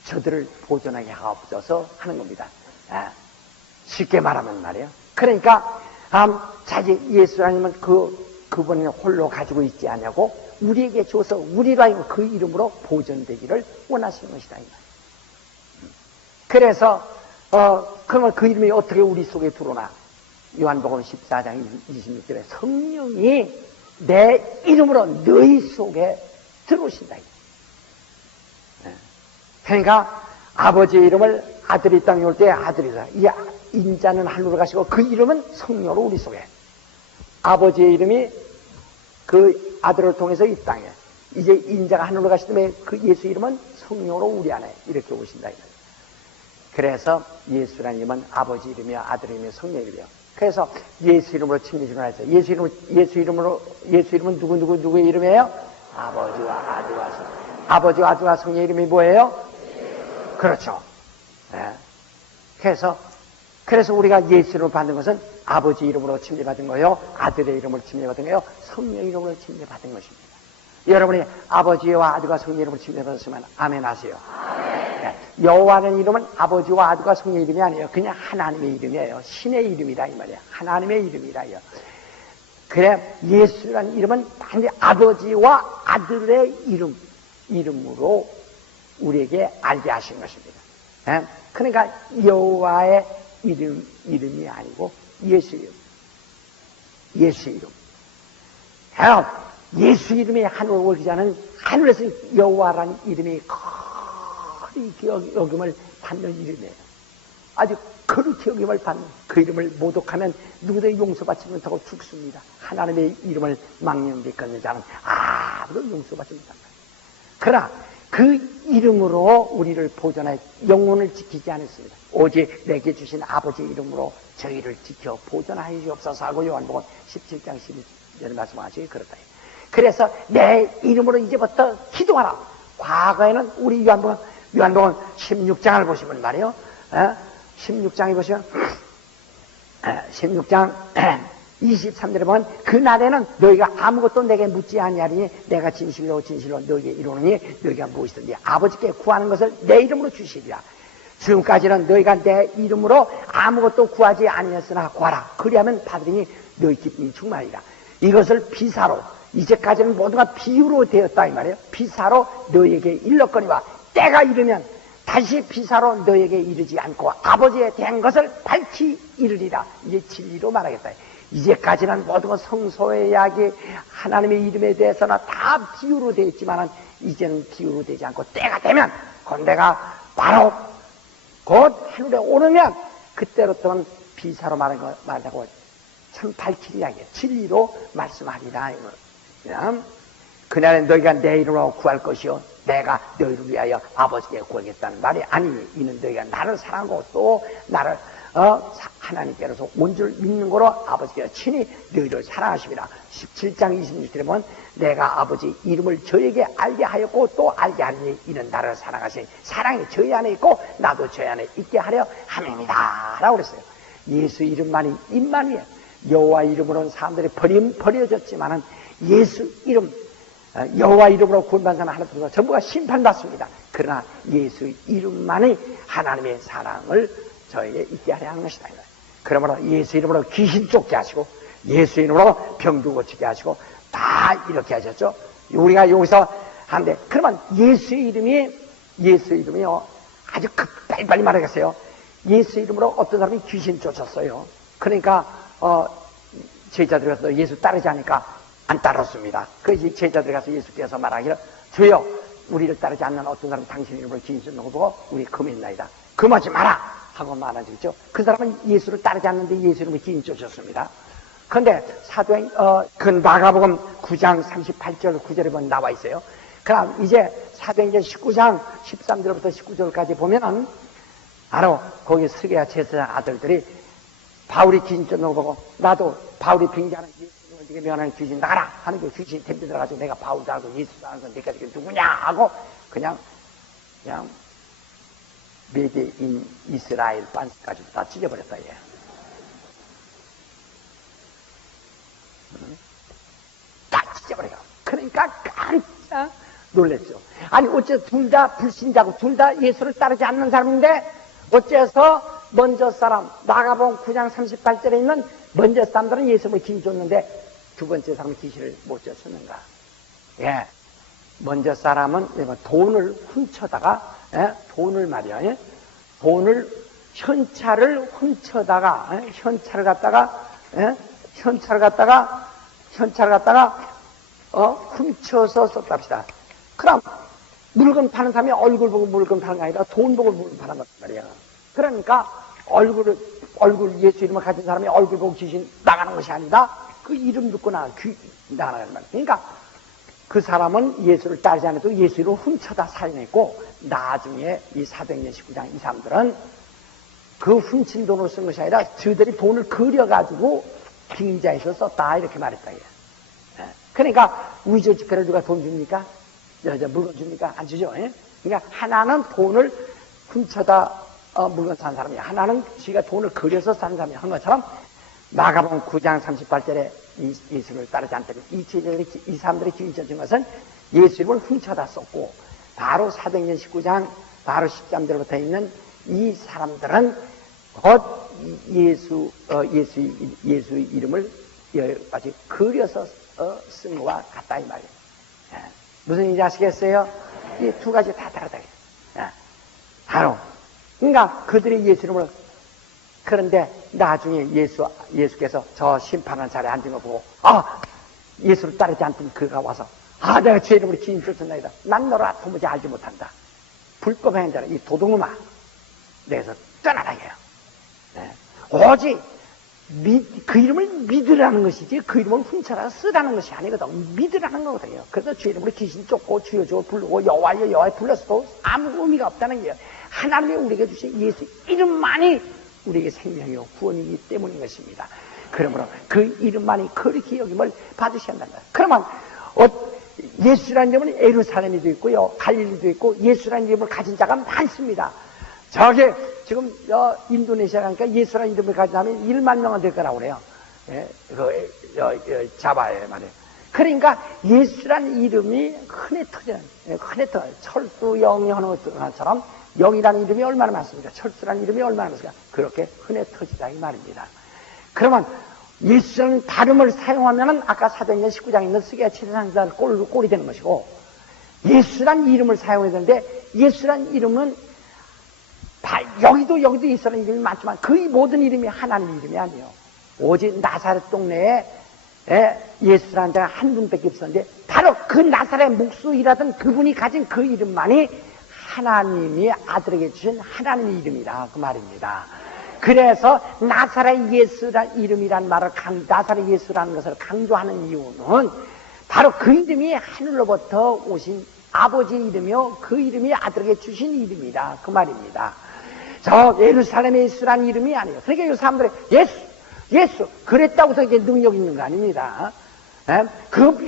저들을 보존하게 하옵소서 하는 겁니다. 쉽게 말하면 말이에요. 그러니까 자기 예수라님은 그분을 홀로 가지고 있지 않냐고 우리에게 줘서 우리가 그 이름으로 보존되기를 원하시는 것이다. 그래서 그러면 그 이름이 어떻게 우리 속에 들어오나? 요한복음 14장 26절에 성령이 내 이름으로 너희 속에 들어오신다. 그러니까 아버지의 이름을 아들이 땅에 올 때 아들이다. 이 인자는 하늘로 가시고 그 이름은 성령으로 우리 속에. 아버지의 이름이 그 아들을 통해서 이 땅에. 이제 인자가 하늘로 가시기 때문에 그 예수 이름은 성령으로 우리 안에 이렇게 오신다. 그래서 예수라는 이름은 아버지 이름이요, 아들 이름이요, 성령 이름이요. 그래서 예수 이름으로 침례주를 하죠. 예수 이름은 누구의 이름이에요? 아버지와 아들과 성령. 아버지와 아들과 성령의 이름이 뭐예요? 그렇죠. 네. 그래서 우리가 예수 이름을 받는 것은 아버지 이름으로 침례받은 거요, 아들의 이름으로 침례받은 거요, 성령 이름으로 침례받은 것입니다. 여러분이 아버지와 아들과 성령 이름으로 침례받았으면 아멘 하세요. 네. 여호와는 이름은 아버지와 아들과 성령 이름이 아니에요. 그냥 하나님의 이름이에요. 신의 이름이다 이 말이에요. 하나님의 이름이라요. 그래, 예수라는 이름은 단지 아버지와 아들의 이름으로 우리에게 알게 하신 것입니다. 그러니까 여호와의 이름이 아니고 예수 이름. 예수 이름이 하늘로 오기 전에는 하늘에서 여호와라는 이름이 거룩히 여김을 받는 이름이에요. 아주 거룩히 여김을 받는 그 이름을 모독하면 누구도 용서받지 못하고 죽습니다. 하나님의 이름을 망령되이 걷는 자는 아무도 용서받지 못한다. 그러나 그 이름으로 우리를 보존하여 영혼을 지키지 않았습니다. 오직 내게 주신 아버지의 이름으로 저희를 지켜 보존하여 주옵소서 하고 요한복음 17장 12절에 말씀하시기 그렇다. 그래서 내 이름으로 이제부터 기도하라. 과거에는 우리 요한복음 16장을 보시면 말이에요. 16장에 보시면 16장 23절에 보면 그날에는 너희가 아무것도 내게 묻지 아니하리니 내가 진실로 너희에게 이루느니 너희가 무엇이든지 아버지께 구하는 것을 내 이름으로 주시리라. 지금까지는 너희가 내 이름으로 아무것도 구하지 아니했으나 구하라. 그리하면 받으리니 너희 기쁨이 충만하리라. 이것을 비사로, 이제까지는 모두가 비유로 되었다 이 말이에요. 비사로 너희에게 일렀거니와 때가 이르면 다시 비사로 너희에게 이르지 않고 아버지에 대한 것을 밝히 이르리라. 이제 진리로 말하겠다. 이제까지는 모두가 성소의 이야기, 하나님의 이름에 대해서는 다 비유로 되어 있지만 이제는 비유로 되지 않고 때가 되면 곧 내가 바로 곧 하늘에 오르면 그때로부터는 비사로 말하고 참 밝히리 이야기예요. 진리로 말씀하리라. 그날은 너희가 내 이름으로 구할 것이요 내가 너희를 위하여 아버지께 구하겠다는 말이 아니니 이는 너희가 나를 사랑하고 또 나를 하나님께로서 온 줄 믿는 거로 아버지께서 친히 너희를 사랑하십니다. 17장 26절에 보면 내가 아버지 이름을 저에게 알게 하였고 또 알게 하니 이는 나를 사랑하시니 사랑이 저희 안에 있고 나도 저희 안에 있게 하려 함입니다 라고 그랬어요. 예수 이름만이 임만이에요. 여호와 이름으로는 사람들이 버려졌지만은 예수 이름, 여호와 이름으로 구원받은 사람 하나 둘 전부가 심판받습니다. 그러나 예수 이름만이 하나님의 사랑을 저에게 있게 하려 하는 것이다. 그러므로 예수 이름으로 귀신 쫓게 하시고 예수 이름으로 병도 고치게 하시고 다 이렇게 하셨죠. 우리가 여기서 하는데 그러면 예수 이름이요 아주 빨리빨리 말하겠어요. 예수 이름으로 어떤 사람이 귀신 쫓았어요. 그러니까 제자들이 가서 예수 따르지 않으니까 안 따랐습니다. 그래서 제자들이 가서 예수께서 말하기를 주여 우리를 따르지 않는 어떤 사람이 당신 이름으로 귀신 쫓는 거 보고 우리 금했나이다. 금하지 마라 하고 말하죠. 그 사람은 예수를 따르지 않는데 예수 이름으로 귀신 쫓았습니다. 그런데 사도행 그 마가복음 9장 38절 9절에 보면 나와 있어요. 그럼 이제 사도행전 19장 13절부터 19절까지 보면은 바로 거기 스게야 제사장 아들들이 바울이 귀신 쫓는 거 보고 나도 바울이 빙자하는 예수님을 네가 명하는 귀신 나가라 하는 그 귀신이 덤벼 들어가지고 내가 바울도 알고 예수도 알고 내가 지금 누구냐 하고 그냥 메대인 이스라엘 빤스까지 다 찢어버렸다 얘. 다 찢어버려. 그러니까 깜짝 놀랬죠. 아니 어째 둘 다 불신자고 둘 다 예수를 따르지 않는 사람인데 어째서 먼저 사람 나가본 9장 38절에 있는 먼저 사람들은 예수를 귀신 쫓는데 두 번째 사람은 귀신을 못 쫓는가. 예, 먼저 사람은 돈을 훔쳐다가 돈을 말이야. 돈을 현찰을 훔쳐다가 현찰을 갖다가 훔쳐서 썼답시다. 그럼 물건 파는 사람이 얼굴 보고 물건 파는 게 아니라 돈 보고 물건 파는 것 말이야. 그러니까 얼굴 예수 이름을 가진 사람이 얼굴 보고 귀신 나가는 것이 아니라 그 이름 듣고 나가는 말이야. 그러니까 그 사람은 예수를 따르지 않아도 예수 이름을 훔쳐다 살인했고 나중에 이 사도행전 19장 이 사람들은 그 훔친 돈을 쓴 것이 아니라 저들이 돈을 그려가지고 빙자해서 썼다 이렇게 말했다. 그러니까 위조 지폐를 누가 돈 줍니까? 물건 줍니까? 안 주죠. 그러니까 하나는 돈을 훔쳐다 물건 산 사람이야. 하나는 지가 돈을 그려서 산 사람이 한 것처럼 마가복음 9장 38절에 예수를 따르지 않다면 이 사람들이 귀신 쫓은 것은 예수 이름을 훔쳐다 썼고 바로 사도행전 19장 바로 13절부터 있는 이 사람들은 곧 예수 이름을 여기까지 그려서 쓴 것과 같다 이 말이에요. 무슨 얘기인지 아시겠어요? 이 두 가지 다 다르다. 바로 그러니까 그들이 예수 이름을 그런데 나중에 예수께서 저 심판하는 자리에 앉은 거 보고 예수를 따르지 않던 그가 와서 내가 제 이름으로 귀신 쫓았나이다. 난 너를 도무지 알지 못한다. 불법의 행자라 이 도둑놈아 내게서 떠나라 해요. 오직 그 이름을 믿으라는 것이지 그 이름을 훔쳐라 쓰라는 것이 아니거든. 믿으라는 거거든요. 그래서 주 이름으로 귀신 쫓고 주여 주여 부르고 여호와여 불렀어도 아무 의미가 없다는 거예요. 하나님이 우리에게 주신 예수 이름만이 우리에게 생명이요 구원이기 때문인 것입니다. 그러므로 그 이름만이 그렇게 여김을 받으셔야 한다는 거예요. 그러면 예수라는 이름은 예루살렘에도 있고요 갈릴리도 있고 예수라는 이름을 가진 자가 많습니다. 저기 지금 인도네시아 가니까 예수라는 이름을 가진 사람이 1만 명은 될 거라고 그래요. 자바에 말이에요. 그러니까 예수라는 이름이 흔해 터져요. 철수 영이 하는 것처럼 영이라는 이름이 얼마나 많습니까? 철수라는 이름이 얼마나 많습니까? 그렇게 흔해 터지다 이 말입니다. 그러면 예수라는 발음을 사용하면은 아까 사도행전 19장에 있는 스게야 제사장들 꼴이 되는 것이고 예수라는 이름을 사용해야 되는데 예수라는 이름은 여기도 예수라는 이름이 많지만 거의 모든 이름이 하나님 이름이 아니에요. 오직 나사렛 동네에 예수라는 자가 한 분밖에 없었는데 바로 그 나사렛 목수이라던 그분이 가진 그 이름만이 하나님이 아들에게 주신 하나님의 이름이라 그 말입니다. 그래서 나사렛 예수라는 이름이란 말을 나사렛 예수라는 것을 강조하는 이유는 바로 그 이름이 하늘로부터 오신 아버지의 이름이요 그 이름이 아들에게 주신 이름이라 그 말입니다. 저 예루살렘의 예수라는 이름이 아니에요. 그러니까 이 사람들이 예수 그랬다고 해서 이게 능력 있는 거 아닙니다. 그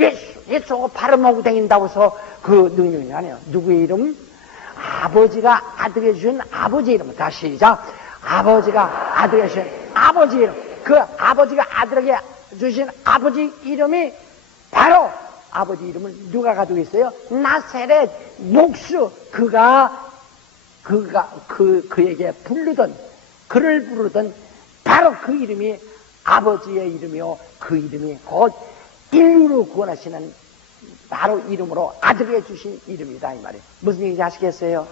예수 발음하고 다닌다고 해서 그 능력이 아니에요. 누구의 이름? 아버지가 아들에게 주신 아버지의 이름. 다시 시작. 아버지가 아들에게 주신 아버지 이름. 그 아버지가 아들에게 주신 아버지 이름이 바로 아버지 이름을 누가 가지고 있어요? 나사렛 목수 그에게 그를 부르던 바로 그 이름이 아버지의 이름이요 그 이름이 곧 인류를 구원하시는 바로 이름으로 아들에게 주신 이름이다 이 말이에요. 무슨 얘기인지 아시겠어요?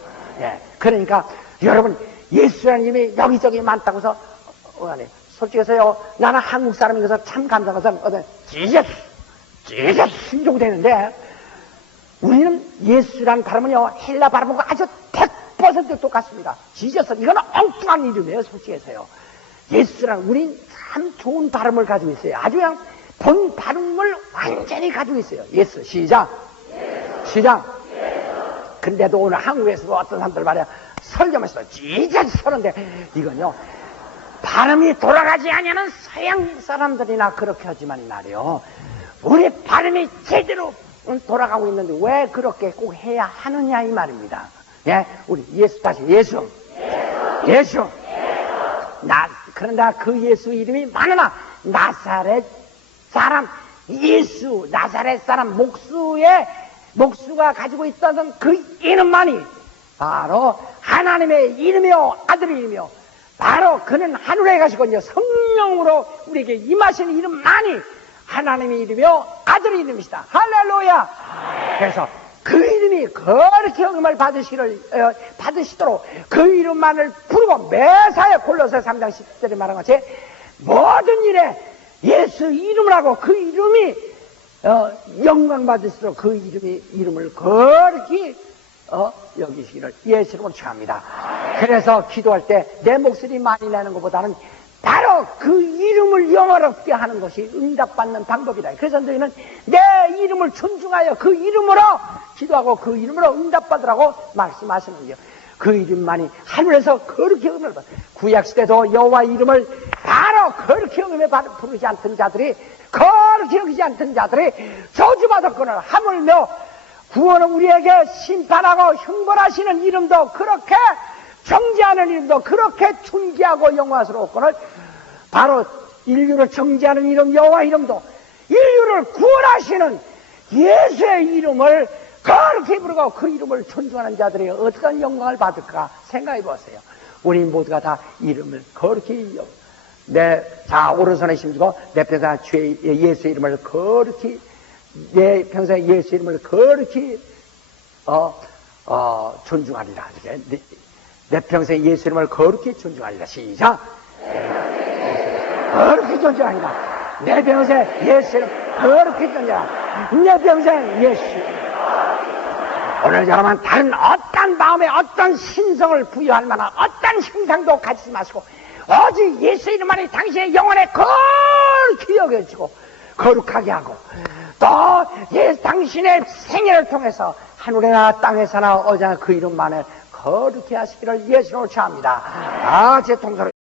그러니까 여러분 예수라는 이름이 여기저기 많다고 해서 솔직히 해서요 나는 한국 사람인 것을 참 감사한 것은 지저스 순종되는데 우리는 예수라는 발음은요 헬라 발음과 아주 100% 똑같습니다. 지저스 이건 엉뚱한 이름이에요. 솔직히 해서요 예수라는 우린 참 좋은 발음을 가지고 있어요. 아주 그냥 본 발음을 완전히 가지고 있어요. 예수 시작 근데도 오늘 한국에서도 어떤 사람들 말이야 설교하면서 찌릿 서는데 이건요 발음이 돌아가지 않으면 서양 사람들이나 그렇게 하지만 말이요 우리 발음이 제대로 돌아가고 있는데 왜 그렇게 꼭 해야 하느냐 이 말입니다. 예, 우리 예수 다시 예수. 그런다 그 예수 이름이 많으나 나사렛 사람 예수 나사렛 사람 목수가 가지고 있었던 그 이름만이 바로 하나님의 이름이요 아들의 이름이요 바로 그는 하늘에 가시고 이제 성령으로 우리에게 임하시는 이름만이 하나님의 이름이요 아들의 이름이시다. 할렐루야. 그래서 그 이름이 그렇게 영음을 받으시도록 그 이름만을 부르고 매사에 골로새 3장 10절에 말한 것이 모든 일에 예수 이름을 하고 그 이름이 영광 받으시도록 그 이름을 그렇게 여기시기를 예수 이름으로 축원합니다. 그래서 기도할 때 내 목소리 많이 내는 것보다는 바로 그 이름을 영화롭게 하는 것이 응답받는 방법이다. 그래서 너희는 내 이름을 존중하여 그 이름으로 기도하고 그 이름으로 응답받으라고 말씀하시는 거예요. 그 이름만이 하늘에서 그렇게 응을 받아. 구약시대도 여호와 이름을 바로 그렇게 응음에 부르지 않던 자들이 그렇게 여기지 않던 자들이 저주받았거늘 하물며 구원은 우리에게 심판하고 형벌하시는 이름도 그렇게 정죄하는 이름도 그렇게 존귀하고 영화스러웠거늘 바로 인류를 정죄하는 이름 여호와 이름도 인류를 구원하시는 예수의 이름을 그렇게 부르고 그 이름을 존중하는 자들이 어떤 영광을 받을까 생각해 보세요. 우리 모두가 다 이름을 그렇게 자 오른손에 힘주고 내 평생 주의 예수의 이름을 그렇게 내 평생 예수의 이름을 그렇게 존중하리라. 내 평생 예수 이름을 거룩히 존중하리라. 시작. 거룩히 존중하리라. 내 평생 예수 이름 거룩히 존중하리라. 내 평생 예수. 오늘 여러분 다른 어떤 마음에 어떤 신성을 부여할 만한 어떤 형상도 가지지 마시고 오직 예수 이름만이 당신의 영혼에 거룩히 여겨지고 거룩하게 하고 또 당신의 생애를 통해서 하늘이나 땅에서나 어제나 그 이름만을 거룩히 하시기를 예수로 축원합니다. 제 통솔을